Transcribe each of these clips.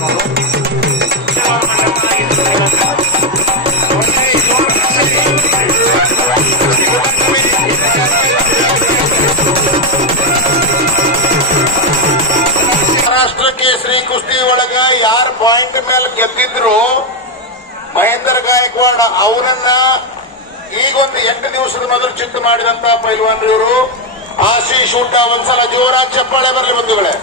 ಮಹಾರಾಷ್ಟ್ರ ಕೇಸರಿ ಕುಸ್ತಿ ಒಳಗ ಯಾರ ಪಾಯಿಂಟ್ ಮೇಲೆ ಗೆದ್ದಿದ್ರು ಮಹೇಂದ್ರ ಗಾಯಕ್ವಾಡ್ ಅವರನ್ನ ಈಗೊಂದು 8 ದಿವಸದ ಮೊದಲು ಚಿಟ್ಟು ಮಾಡಿದಂತ ಪೈಲ್ವಾನ್ ಇವರು ಆಶೀಶ್ ಊಟ ಒಂದ್ಸಲ ಜೋರಾಗಿ ಚಪ್ಪಾಳೆ ಬರಲಿ ಬಂಧುಗಳೇ.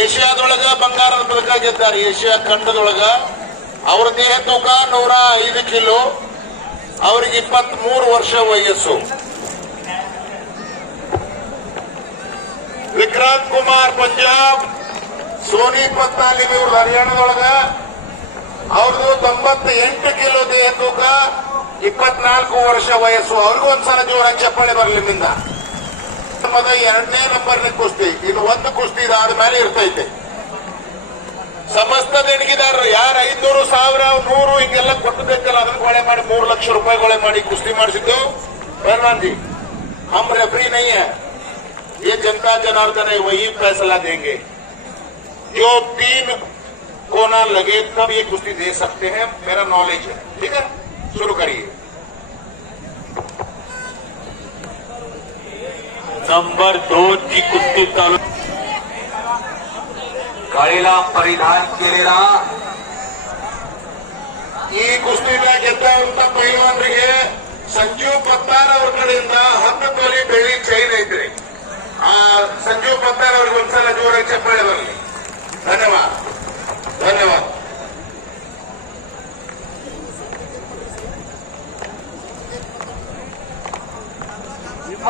ಏಷ್ಯಾದೊಳಗ ಬಂಗಾರದ ಪದಕ ಗೆದ್ದಾರೆ. ಏಷ್ಯಾ ಖಂಡದೊಳಗ ಅವರ ದೇಹ ತೂಕ 105 ಕಿಲೋ, ಅವರಿಗೆ 23 ವರ್ಷ ವಯಸ್ಸು. ವಿಕ್ರಾಂತ್ ಕುಮಾರ್ ಪಂಜಾಬ್, ಸೋನಿ ಪತ್ನಾಲಿಮ್ ಇವ್ರು ಹರಿಯಾಣದೊಳಗ ಅವ್ರದ್ದು 98 ಕಿಲೋ ದೇಹ ತೂಕ, 24 ವರ್ಷ ವಯಸ್ಸು. ಅವ್ರಿಗೂ ಒಂದ್ಸಲ ಜೋರಾಗಿ ಚಪ್ಪಾಳೆ ಬರಲಿ ನಿಮ್ಮಿಂದ. ನಮ್ಮದ 2ನೇ ನಂಬರ್ನ ಕುಸ್ತಿ, ಇನ್ನು ಒಂದು ಕುಸ್ತಿ ಇದಾದ ಮೇಲೆ ಇರ್ತೈತೆ. ಸಮಸ್ತ ದೇಣಿಗೆದಾರರು ಯಾರು 500, 1000, 100 ಹಿಂಗೆಲ್ಲ ಕೊಟ್ಟಬೇಕಲ್ಲ, ಅದನ್ನ ಗೊಳೆ ಮಾಡಿ 3 ಲಕ್ಷ ರೂಪಾಯಿ ಗೊಳೆ ಮಾಡಿ ಕುಸ್ತಿ ಮಾಡಿಸಿದ್ದು ಪಹಲ್ವಾನ್ ಜಿ. हम रेफरी नहीं है, ये जनता जनार्दन है, वही फैसला देंगे. जो 3 कोना लगे तब ये कुश्ती दे सकते हैं, मेरा नॉलेज है. ठीक है, शुरू करिए. नंबर 2 ची कुस्ती चालू. काळीला परिधान केलेला ಈ ಕುಸ್ತಿನ ಗೆದ್ದಂತ ಪೈಲ್ವಾನರಿಗೆ ಸಂಜೀವ್ ಪತ್ತಾರ್ ಅವ್ರ ಕಡೆಯಿಂದ 10 ತೊಲೆ ಬೆಳ್ಳಿ ಚೈನ್ ಐತ್ರಿ. ಆ ಸಂಜೀವ್ ಪತ್ತಾರ್ ಅವ್ರಿಗೆ ಒಂದ್ಸಲ ಜೋರಾಗಿ ಚಪ್ಪಾಳೆ ಬರಲಿ. ಧನ್ಯವಾದ, ಧನ್ಯವಾದ.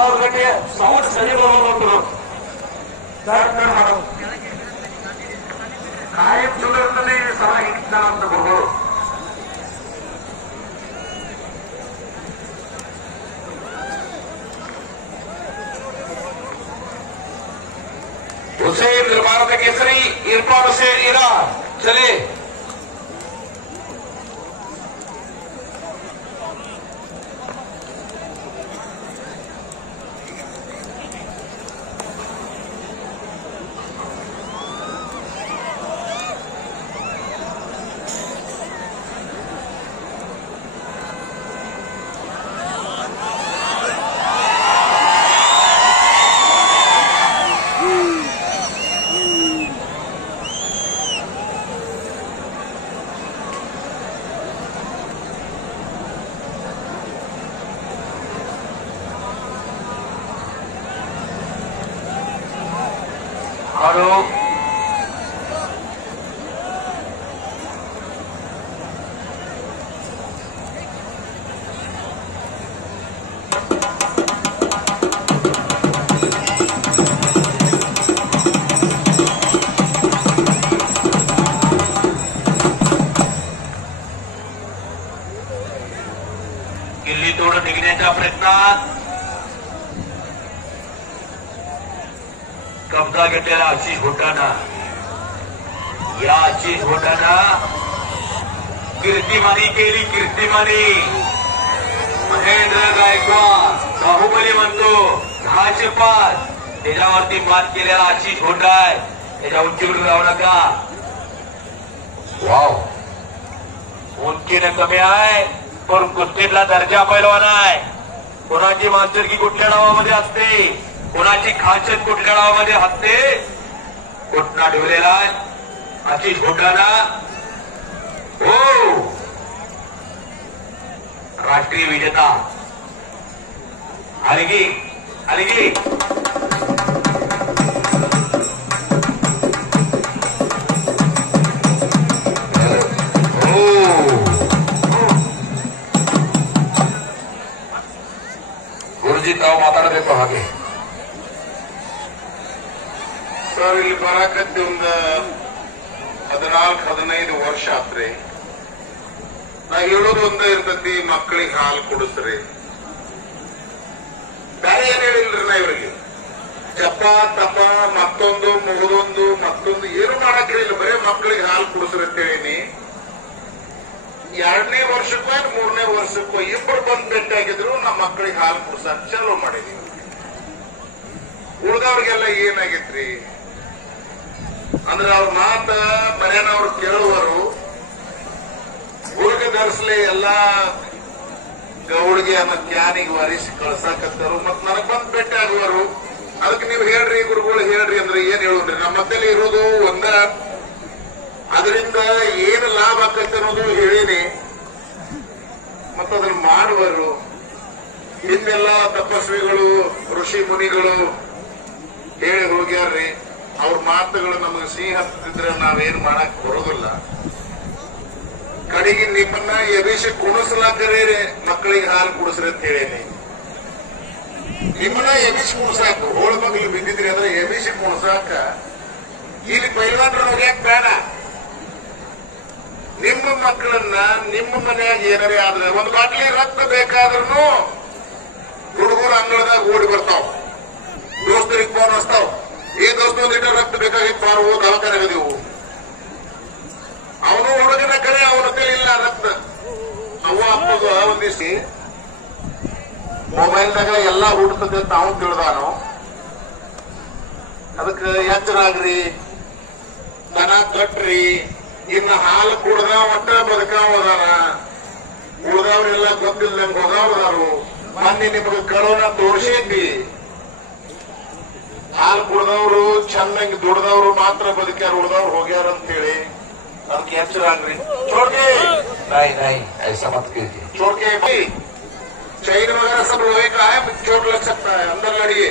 ಅವ್ರಿಗೆ ಸೌಂಡ್ ಸರಿ ಬರೋದು ಕಾಯಂ ಸುಧಾರಣೆ ಸಲ ಹಿಡಿತಾನ ಅಂತ ಬರ್ಬೋದು. हुसैन भारत केसरी, इरफान हुसैन ईरान. चले हेलो किल्ली तोडून निघण्याच्या प्रयत्नात कब्जा घेतलेला आशिष घोटाना. या आशिष घोटाना कीर्तिमानी केली, कीर्तिमानी. महेंद्र गायकवाड बाहुबली म्हणतो, 10-5 त्याच्यावरती मात केलेला आशिष घोटा आहे. त्याच्या उंचीवर जाऊ नका. वाव, उंचीने कमी आहे पण कुस्तीतला दर्जा पैलवान आहे. कोणाची मांजरकी कुठल्या नावामध्ये असते, कोणाची खासियत कुठल्या नावामध्ये असते. घोटना ठेवलेला आशिष घोटाना. हो, राष्ट्रीय विजेता. आली गी ಗುರುಜಿ ತಾವು ಮಾತಾಡಬೇಕು. ಹಾಗೆ ಸರ್, ಇಲ್ಲಿ ಬರಾಕತ್ತಿ ಒಂದು 14-15 ವರ್ಷ ಆತ್ರಿ. ನಾ ಹೇಳೋದು ಒಂದೇ ಇರ್ತತಿ, ಮಕ್ಕಳಿಗೆ ಹಾಲು ಕುಡಿಸ್ರಿ. ಬೇರೆ ಏನ್ ಹೇಳಿಲ್ರಿ ನಾ ಇವ್ರಿಗೆ. ಜಪ ತಪ ಮತ್ತೊಂದು ಮುಗಿದೊಂದು ಮತ್ತೊಂದು ಏನು ಮಾಡಕ್ಕಿಲ್ಲ, ಬರೀ ಮಕ್ಕಳಿಗೆ ಹಾಲು ಕುಡಿಸ್ರಿ ಅಂತ ಹೇಳಿನಿ. 2ನೇ ವರ್ಷಕ್ಕೋ 3ನೇ ವರ್ಷಕ್ಕೋ ಇಬ್ಬರು ಬಂದು ಭೇಟಿಯಾಗಿದ್ರು, ನಮ್ಮ ಮಕ್ಕಳಿಗೆ ಹಾಲು ಕುಡಿಸಕ್ ಚಾಲೂ ಮಾಡಿದೀವಿ. ಉಳಿದವ್ರಿಗೆಲ್ಲ ಏನಾಗಿತ್ರಿ ಅಂದ್ರೆ ಅವ್ರ ಮಾತ ಮನೆಯವ್ರು ಕೇಳುವರು, ಗುಳಿಗೆ ಧರಿಸ್ಲಿ ಎಲ್ಲಾ ಗೌಳಿಗೆ ಅನ್ನೋ ಕ್ಯಾನಿಗೆ ವರಿಸಿ ಕಳ್ಸಾಕತ್ತಾರು. ಮತ್ ನನಗ್ ಬಂದ್ ಭೇಟಿ ಆಗುವರು. ಅದಕ್ಕೆ ನೀವು ಹೇಳ್ರಿ ಗುರುಗಳು ಹೇಳ್ರಿ ಅಂದ್ರೆ ಏನ್ ಹೇಳುದ್ರಿ? ನಮ್ಮ ಮಧ್ಯದಲ್ಲಿ ಇರೋದು ಒಂದ, ಅದರಿಂದ ಏನು ಲಾಭ ಆಕತ್ತೆ ಅನ್ನೋದು ಹೇಳಿನಿ. ಮತ್ತದನ್ನ ಮಾಡುವರು. ಹಿಂದೆಲ್ಲ ತಪಸ್ವಿಗಳು ಋಷಿ ಮುನಿಗಳು ಹೇಳಿ ಹೋಗ್ಯಾರ್ರಿ. ಅವ್ರ ಮಾತುಗಳು ನಮಗೆ ಸಿಹಿ ಹತ್ತಿದ್ರೆ ನಾವೇನ್ ಮಾಡಕ್ ಬರೋದಿಲ್ಲ. ಕಡೆಗೆ ನಿಮ್ಮನ್ನ ಎಬಿಸಿ ಕುಣಿಸ್ಲಾಕರೇ ಮಕ್ಕಳಿಗೆ ಹಾಲು ಕುಡಿಸ್ರಿ ಅಂತ ಹೇಳೇನಿ. ನಿಮ್ಮನ್ನ ಎಬಿಸಿ ಕುಣಿಸಾಕ ಹೋಳ ಮಗ್ಲಿ ಬಿದ್ದಿದ್ರಿ ಅಂದ್ರೆ ಎಬಿಸಿ ಕುಣಿಸಾಕ ಇಲ್ಲಿ ಪೈಲ್ವಾನ್ರ ಹೋಗ್ಯಾಕ ಬೇಡ. ನಿಮ್ಮ ಮಕ್ಕಳನ್ನ ನಿಮ್ಮ ಮನೆಯಾಗ ಏನಾರೇ ಆದ್ರೆ ಒಂದು ಬಾಟ್ಲಿ ರಕ್ತ ಬೇಕಾದ್ರೂ ಹುಡುಗರು ಅಂಗಳದಾಗ ಓಡಿ ಬರ್ತಾವ, ದೋಸ್ತರಿಗೆ ಫೋನ್ ಹಚ್ತಾವ, ಈ ದೋಸ್ತ ಒಂದಿಟ್ಟ ರಕ್ತ ಬೇಕಾಗಿತ್ತು ಬಾರು ದವಾಖಾನೆಗದೀವು. ಅವನು ಹುಡುಗನ ಕರೆ ಅವನ ಕೈ ಇಲ್ಲ ರಕ್ತ. ಅವ್ವ ಅಪ್ಪಗ ಒಂದಿಸಿ ಮೊಬೈಲ್ದಾಗ ಎಲ್ಲಾ ಹುಡ್ತದೆ ಅಂತ ಅವನು ತಿಳಿದಾನು. ಅದಕ್ಕೆ ಎಚ್ಚರಾಗ್ರಿ, ದನ ಕಟ್ರಿ. ಇನ್ನು ಹಾಲು ಕುಡ್ದ ಒಟ್ಟ ಬದುಕಾವದಾರ, ಉಳ್ದವ್ರೆಲ್ಲ ಗೊತ್ತಿಲ್ದಂಗ ಹೋದವ್ರು. ಮೊನ್ನೆ ನಿಮಗೆ ಕರೋನಾ ತೋರಿಸಿದ್ವಿ. ಹಾಲು ಕುಡ್ದವ್ರು ಚೆನ್ನಾಗಿ ದುಡ್ದವ್ರು ಮಾತ್ರ ಬದುಕ್ಯಾರ, ಉಳ್ದವ್ರು ಹೋಗ್ಯಾರ ಅಂತೇಳಿ. ಅದಕ್ಕೆ ಎಚ್ಚರಾಗ್ರಿ. छोड़के नहीं ऐसा मत कीजिए। छोड़के भाई चैन वगैरह सब लोहे का है, चोट लग सकता है, अंदर लड़िए।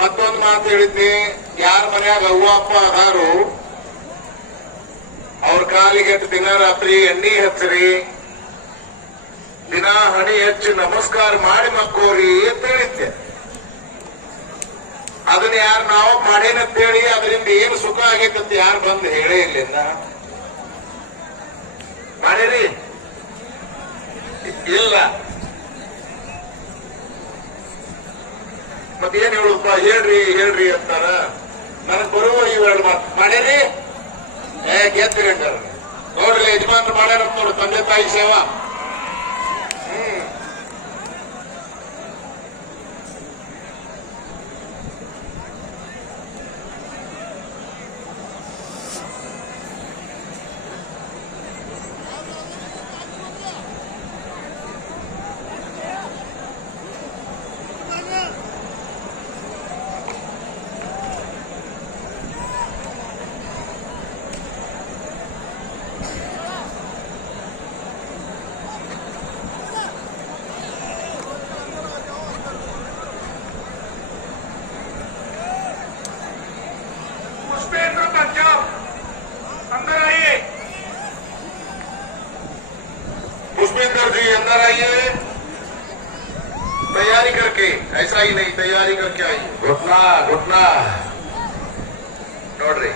ಮತ್ತೊಂದು ಮಾತು ಹೇಳಿದ್ನಿ, ಯಾರ ಮನ್ಯಾಗ ಅವ್ವ ಅಪ್ಪ ಅದಾರು ಅವ್ರ ಕಾಲಿಗೆ ದಿನ ರಾತ್ರಿ ಎಣ್ಣೆ ಹಚ್ಚರಿ, ದಿನ ಹಣಿ ಹಚ್ಚಿ ನಮಸ್ಕಾರ ಮಾಡಿ ಮಕ್ಕೋರಿ ಅಂತ ಹೇಳಿದ್ದೆ. ಅದನ್ನ ಯಾರು ನಾವು ಮಾಡೇನಂತೇಳಿ ಅದರಿಂದ ಏನು ಸುಖ ಆಗೈತಂತ ಯಾರು ಬಂದು ಹೇಳೇ ಇಲ್ಲ. ಮಾಡಿರಿ ಇಲ್ಲ. ಮತ್ತೇನ್ ಹೇಳುಪ್ಪ, ಹೇಳ್ರಿ ಹೇಳ್ರಿ ಅಂತಾರ. ನನಗ್ ಬರುವ ಇವೆರಡು ಮಾತು ಮಾಡಿರಿ ಗೆದ್ರಿ ಅಂತಾರ. ನೋಡ್ರಿ ಯಜಮಾನ್ರು ಮಾಡ್ಯಾರ ನೋಡ್ರಿ, ತಂದೆ ತಾಯಿ ಸೇವಾ. पुष्पेंद्र जी अंदर आइए, तैयारी करके, ऐसा ही नहीं तैयारी करके आइए. घुटना घुटना ನೋಡ್ರಿ,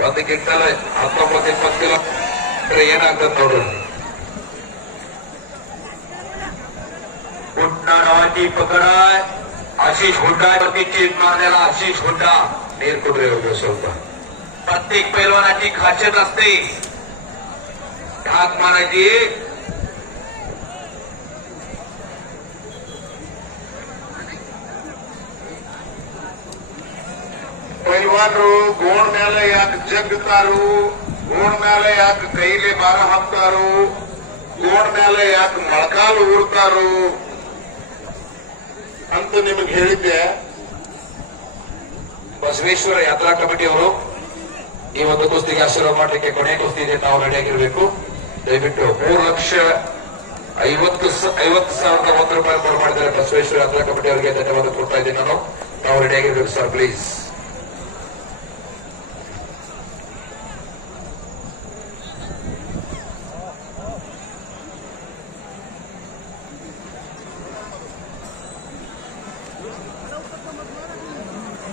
1 ಕ್ವಿಂಟಲ್ 19-20 ಕಿಲೋ ಏನಾಗ್ತದೆ ನೋಡ್ರಿ. घुटना नावाची पकड आहे आशिष हुड्डा, चीज मारण्याला आशिष हुड्डा. नीर कुठे होतो ಸ್ವಲ್ಪ. प्रत्येक पैलवानाची खासियत असते, ढाक मारायची. ಪೈಲ್ವಾನರು ಗೋಣ ಮೇಲೆ ಯಾಕೆ ಜಗ್ತಾರು, ಗೋಣ ಮೇಲೆ ಯಾಕೆ ಕೈಲಿ ಭಾರ ಹಾಕ್ತಾರು, ಗೋಣ ಮೇಲೆ ಯಾಕೆ ಮೊಳಕಾಲು ಊರ್ತಾರು ಅಂತ ನಿಮಗೆ ಹೇಳಿದ್ದೆ. ಬಸವೇಶ್ವರ ಯಾತ್ರಾ ಕಮಿಟಿಯವರು ಈ ಒಂದು ಕುಸ್ತಿಗೆ ಆಶೀರ್ವಾದ ಮಾಡಲಿಕ್ಕೆ ಕೊನೆ ಕುಸ್ತಿ ಇದೆ, ನಾವು ರೆಡಿಯಾಗಿರ್ಬೇಕು. ದಯವಿಟ್ಟು 3,50,100 ರೂಪಾಯಿ ಕೊಡು ಮಾಡಿದ್ದಾರೆ ಬಸವೇಶ್ವರ ಯಾತ್ರಾ ಕಮಿಟಿ ಅವರಿಗೆ ಧನ್ಯವಾದ ಕೊಡ್ತಾ ಇದ್ದೀನಿ ನಾನು. ನಾವು ರೆಡಿಯಾಗಿರ್ಬೇಕು ಸರ್, ಪ್ಲೀಸ್.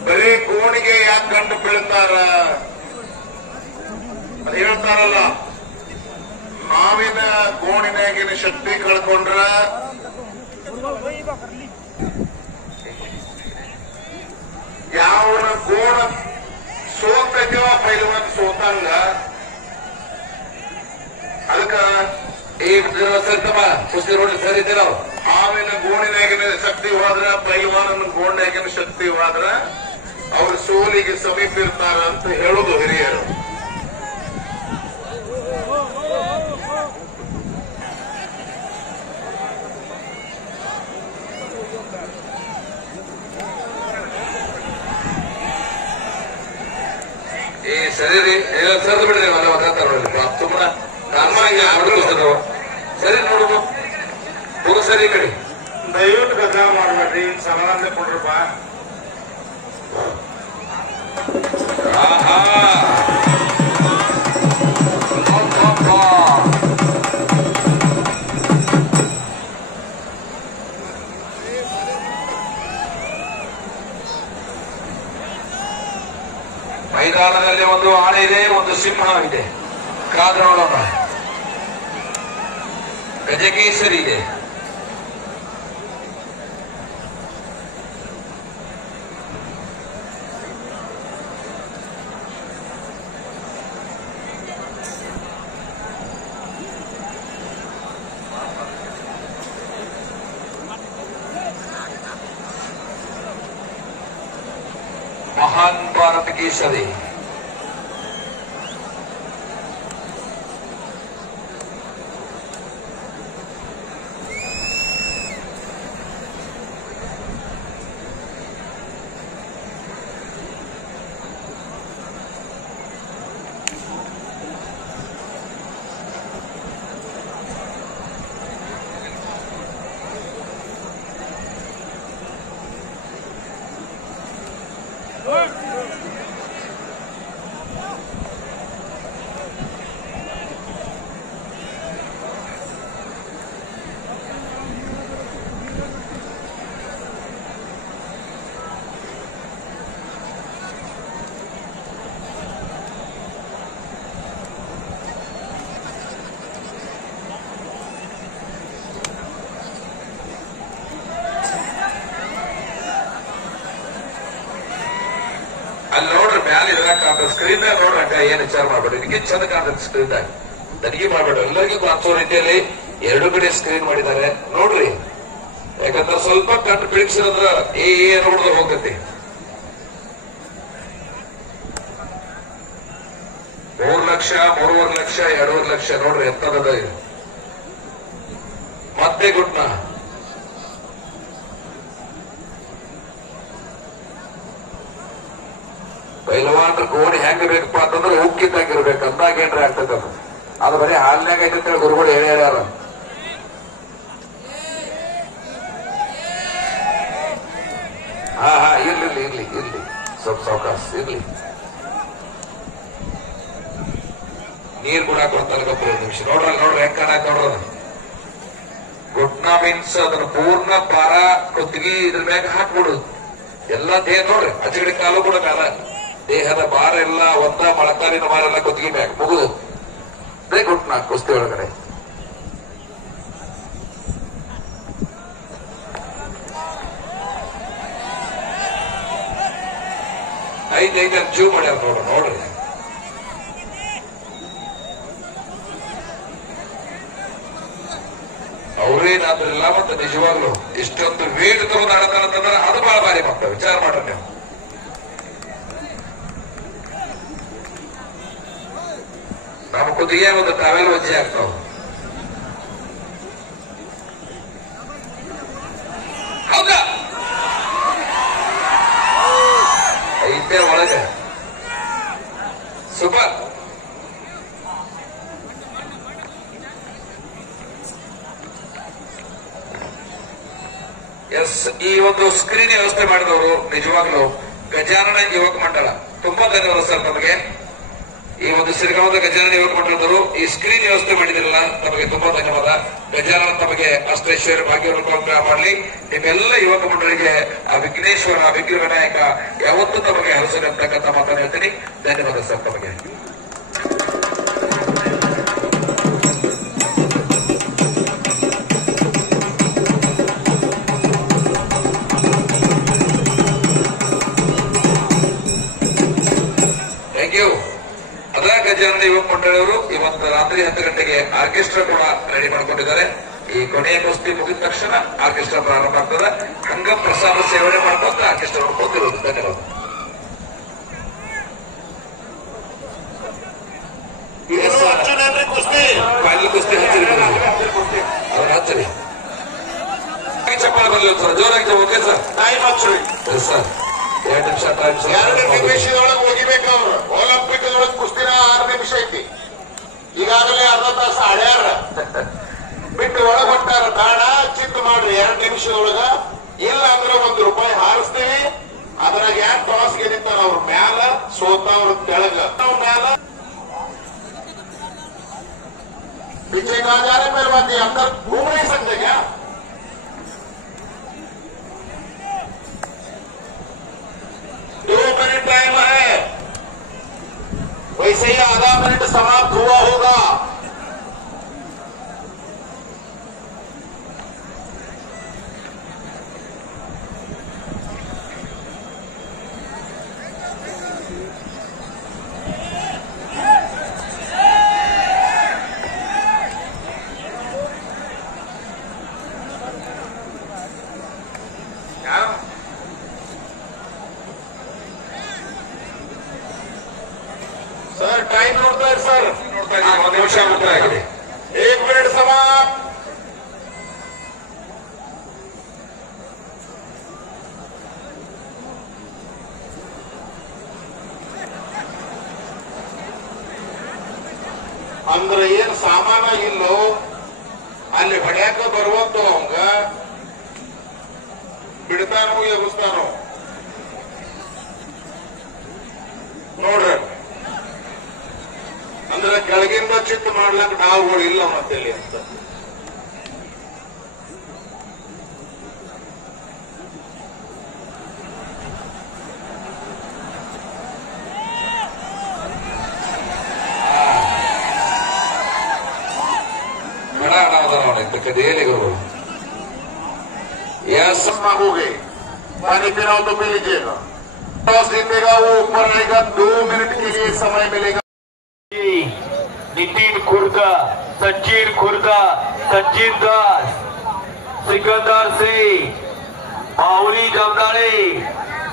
ಬರೀ ಗೋಣಿಗೆ ಯಾಕೆ ಗಂಡು ಬೀಳ್ತಾರ ಅದು ಹೇಳ್ತಾರಲ್ಲ, ಮಾವಿನ ಗೋಣಿನಾಗಿನ ಶಕ್ತಿ ಕಳ್ಕೊಂಡ್ರ ಯಾವನ ಗೋಣ ಸೋತೈತೇವ ಪೈಲ್ವಾನ್ ಸೋತಂಗ. ಅದಕ್ಕ ಈಗ ಸರ್ ತಮ್ಮ ಕುಸ್ತಿ ನೋಡಿ ಸರ್ ಇದ್ದೀರ ಹಾವಿನ ಗೋಣಿನಾಗಿನ ಶಕ್ತಿ ಹೋದ್ರ ಪೈಲ್ವಾನನ ಗೋಣಿನಾಗಿನ ಶಕ್ತಿ ಹೋದ್ರ ಅವ್ರ ಸೋಲಿಗೆ ಸಮೀಪ ಇರ್ತಾರ ಅಂತ ಹೇಳುದು ಹಿರಿಯರು. ಸರಿ ರೀ, ಸರಿದು ಬಿಡ್ರಿ, ಅಲ್ಲ ಮಾತಾಡ್ತಾರ ಸುಮ್ಮನೆ ಸರಿ ನೋಡುದು ಹೋಗ ಸರಿ ಕಡೆ ದಯವಿಟ್ಟು ಗದ್ದಲ ಮಾಡ್ಬೇಡ್ರಿ, ಸಮಾಧಾನ ಕೊಡ್ರಪ್ಪ. ಮೈದಾನದಲ್ಲಿ ಒಂದು ಆನೆ ಇದೆ, ಒಂದು ಸಿಂಹ ಇದೆ. ಕಾದು ನೋಡೋಣ. ಗಜಕೇಸರಿ ಇದೆ. महान भारत केसरी ಅಲ್ಲಿ ನೋಡ್ರಿ, ಮ್ಯಾಲ ಇದ್ರಾಗ ಕಾಣ್ತದೆ, ಸ್ಕ್ರೀನ್ ಮ್ಯಾಗ ನೋಡ್ರಂಗ ಏನ್ ವಿಚಾರ ಮಾಡ್ಬೇಡ್ರಿ. ಇದಕ್ಕೆ ಚಂದ ಕಾಣ್ತದೆ ಸ್ಕ್ರೀನ್ ದಾಗ, ನನಗೆ ಮಾಡ್ಬೇಡ್ರಿ. ಎಲ್ಲರಿಗೂ ಕಾಣಿಸೋ ರೀತಿಯಲ್ಲಿ ಎರಡು ಕಡೆ ಸ್ಕ್ರೀನ್ ಮಾಡಿದ್ದಾರೆ ನೋಡ್ರಿ. ಯಾಕಂದ್ರೆ ಸ್ವಲ್ಪ ಕಣ್ಣು ಬಿಡಿಸಿದ್ರ ನೋಡಿದ್ರೆ ಹೋಗ್ತೈತಿ. 3 ಲಕ್ಷ, 3.5 ಲಕ್ಷ, 2.5 ಲಕ್ಷ ನೋಡ್ರಿ ಎತ್ತರದ ಇದು. ಮತ್ತೆ ಗುಟ್ನ ಪೈಲ್ವಾನ್ರ ಗೋಣಿ ಹೆಂಗ್ ಬೇಕಪ್ಪ ಅಂತಂದ್ರೆ ಉಕ್ಕಿದ್ದಾಗಿರ್ಬೇಕು, ಅಂದಾಗೇನ್ರಿ ಆಗ್ತದ. ಅದು ಬರೀ ಹಾಲ್ನಾಗ ಐತೆ ಗುರುಗಳು ಹೇಳ್ಯಾರ. ಹಾ ಇರ್ಲಿ ಇರ್ಲಿ ಇರ್ಲಿ, ಸ್ವಲ್ಪ ಸಾವಕಾಶ ಇರ್ಲಿ. ನೀರ್ ಕೂಡ ಕೊಡ್ತಾರೆ 2 ನಿಮಿಷ. ನೋಡ್ರಲ್ಲ ನೋಡ್ರಿ ಹೆಂಗ್ ಕಾಣಕ್ ನೋಡ್ರದ. ಗುಟ್ನ ಮೀನ್ಸ್ ಅದನ್ನ ಪೂರ್ಣ ಭಾರ ಕುತ್ತಿಗೆ ಇದ್ರ ಮ್ಯಾಗ ಹಾಕ್ಬಿಡುದು. ಎಲ್ಲ ದೇಹ ನೋಡ್ರಿ, ಅಚ್ಚಗಡಿ ಕಾಲು ಕೂಡ ಮ್ಯಾಲ, ದೇಹದ ಭಾರ ಎಲ್ಲ ಒಂದ ಮೊಳಕಾಲಿನ ಭಾರ ಎಲ್ಲ ಕುತ್ತಿಗೆ ಮ್ಯಾಗ ಮುಗುದು. ಅದೇ ಗುಟ್ನ ಕುಸ್ತಿ ಒಳಗಡೆ. ಐದು ಜೂ ಮಾಡ್ಯಾರ ನೋಡ್ರಿ ನೋಡ್ರಿ. ಅವ್ರೇನಾದ್ರಿಲ್ಲ ಮತ್ತೆ ನಿಜವಾಗ್ಲು ಇಷ್ಟೊಂದು ವೇಟ್ ತಗೊಂಡು ಆಡತಾರಂತಂದ್ರೆ ಅದು ಬಹಳ ಭಾರಿ ಮತ್ತ ವಿಚಾರ ಮಾಡ್ರಿ ನೀವು. ನಮ್ಮ ಕುದಿಗೆ ಒಂದು ಟ್ರಾವೆಲ್ ವಜ್ಜೆ ಆಗ್ತಾವ. ಹೌದಾ ಐತೆ ಒಳಗೆ ಸೂಪರ್. ಎಸ್, ಈ ಒಂದು ಸ್ಕ್ರೀನ್ ವ್ಯವಸ್ಥೆ ಮಾಡಿದವರು ನಿಜವಾಗ್ಲೂ ಗಜಾನನ ಯುವಕ ಮಂಡಳ ತುಂಬಾ ಧನ್ಯವಾದ ಸರ್. ನಮಗೆ ಈ ಒಂದು ಸಿರಿಗಾಂವದ ಗಜಾನನ ಯುವಕ ಮಂಡಳದವರು ಈ ಸ್ಕ್ರೀನ್ ವ್ಯವಸ್ಥೆ ಮಾಡಿದಿರಲ್ಲ, ನಮಗೆ ತುಂಬಾ ಧನ್ಯವಾದ. ಗಜಾನನ ತಮಗೆ ಅಷ್ಟೈಶ್ವರ್ಯ ಭಾಗ್ಯವನ್ನು ಮಾಡಲಿ. ನಿಮ್ಮೆಲ್ಲ ಯುವಕ ಮಂಡಳಿಗೆ ಆ ವಿಘ್ನೇಶ್ವರ, ಆ ವಿಘ್ನ ವಿನಾಯಕ ಯಾವತ್ತೂ ತಮಗೆ ಹರಸಲಿ ಅಂತಕ್ಕಂಥ ಮಾತನ್ನು ಹೇಳ್ತೀನಿ. ಧನ್ಯವಾದ ಸರ್ ತಮಗೆ. ಗಜಾನನ ಯುವಕ ಮಂಡಳಿಯವರು ಇವತ್ತು ರಾತ್ರಿ 10 ಗಂಟೆಗೆ ಆರ್ಕೆಸ್ಟ್ರಾ ಕೂಡ ರೆಡಿ ಮಾಡಿಕೊಂಡಿದ್ದಾರೆ. ಈ ಕೊನೆಯ ಕುಸ್ತಿ ಮುಗಿದ ತಕ್ಷಣ ಆರ್ಕೆಸ್ಟ್ರಾ ಪ್ರಾರಂಭ ಆಗ್ತದೆ. ಹಂಗ ಪ್ರಸಾದ ಸೇವನೆ ಮಾಡ್ಕೊಂತ ಆರ್ಕೆಸ್ಟ್ರಾ ನೋಡ್ಕೊಂತಿರೋದು. ಧನ್ಯವಾದ. ಕುಸ್ತಿ ಫೈನಲ್ ಕುಸ್ತಿ ಹಚ್ಚಿರಿ, ಅವ್ರು ಹಚ್ಚರಿ. ಚಪ್ಪಾಳೆ ಬರಲಿ ಸರ್, ಜೋರಾಗಿ. ಓಕೆ ಸರ್, ಟೈಮ್ ಹಚ್ಚಿರಿ ಸರ್. 2 ನಿಮಿಷ ಟೈಮ್ ಸರ್. 2 ನಿಮಿಷದೊಳಗೆ ಹೋಗಿಬೇಕು ಅವ್ರು. ಒಲಿಂಪಿಕ್ ಒಳಗೆ ಕುಸ್ತಿನ 6 ನಿಮಿಷ ಐತಿ. ಈಗಾಗಲೇ ಅರ್ಧ ತಾಸು ಹಳ್ಯಾರ ಬಿಟ್ಟು ಒಳಗೆ ಹೊಟ್ಟಾರ. ಕಾಣ ಚಿಂತ ಮಾಡ್ರಿ 2 ನಿಮಿಷದೊಳಗ. ಇಲ್ಲ ಅಂದ್ರೆ ₹1 ಹಾರಿಸ್ತೀವಿ. ಅದ್ರಾಗ ಯಾಕೆ ಟಾಸ್ ಗೆದ್ದಿತ್ತಾರ ಅವ್ರ ಮ್ಯಾಲ, ಸೋತವ್ರ ಕೆಳಗ ಮ್ಯಾಲ. पीछे कहा जा रहे मेहरबानी, अंदर घूम नहीं सकते क्या? दो मिनट टाइम है, वैसे ही आधा मिनट समाप्त हुआ होगा. सर टाइम नोड़ता है सर, 1 ನಿಮಿಷ ಮುಕ್ತಾಯ ಆಗಿದೆ. 1 मिनट समाप्त. ಅಂದ್ರೆ ಏನ್ ಸಾಮಾನ ಇಲ್ಲೋ ಅಲ್ಲಿ ಹೊಡ್ಯಾಕ ಬರುವಂತ ಅವಂಗ ಬಿಡ್ತಾನೋ ಎಬ್ಬಿಸ್ತಾನೋ ನೋಡ್ರಿ. ಅಂದ್ರೆ ಕೆಳಗಿಂದ ಚಿತ್ತ ಮಾಡ್ಲಕ್ ನಾವುಗಳು ಇಲ್ಲ ಮತ್ತೆ ಅಂತ. हो गए, पानी पीना हो तो पी लीजिएगा. टॉस जीतेगा वो ऊपर आएगा. 2 मिनट के लिए समय मिलेगा. नितीन खुर्द, सचिन खुर्द, सचिन दास, सिकंदर सिंग, माऊली जमदाळे,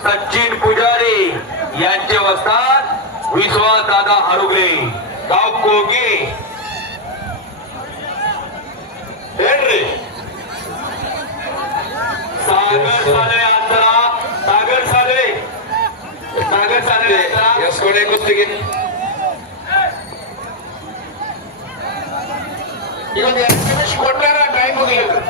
सचिन पुजारी यांचे वस्ताद विश्वास दादा हरुगले. गाव कोगे हेनरी सागर साले अंतरा, सागर साले ಎಸ್ ಕೊನೆ ಕುಸ್ತಿಗೆ ಇನ್ನೊಂದು 2 ನಿಮಿಷ ಕೊಟ್ಟಾರ ಟೈಮ್ ಮುಗಿಲಿಕ್ಕೆ.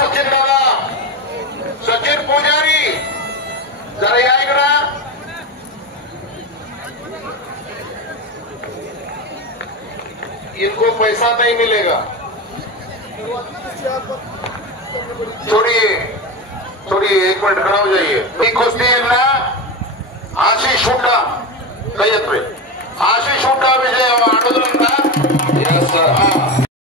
सचिन दादा, सचिन पुजारी जरा या इकडं. इनको पैसा नहीं मिलेगा. छोड़िए 1 मिनट खड़ा हो जाइए. कुश्ती आशीष हुड्डा ಕೈ ಎತ್ರಿ. ಆಶೀಶ್ ಹುಡ್ಡ ವಿಜಯ ಆಡೋದ್ರಿಂದ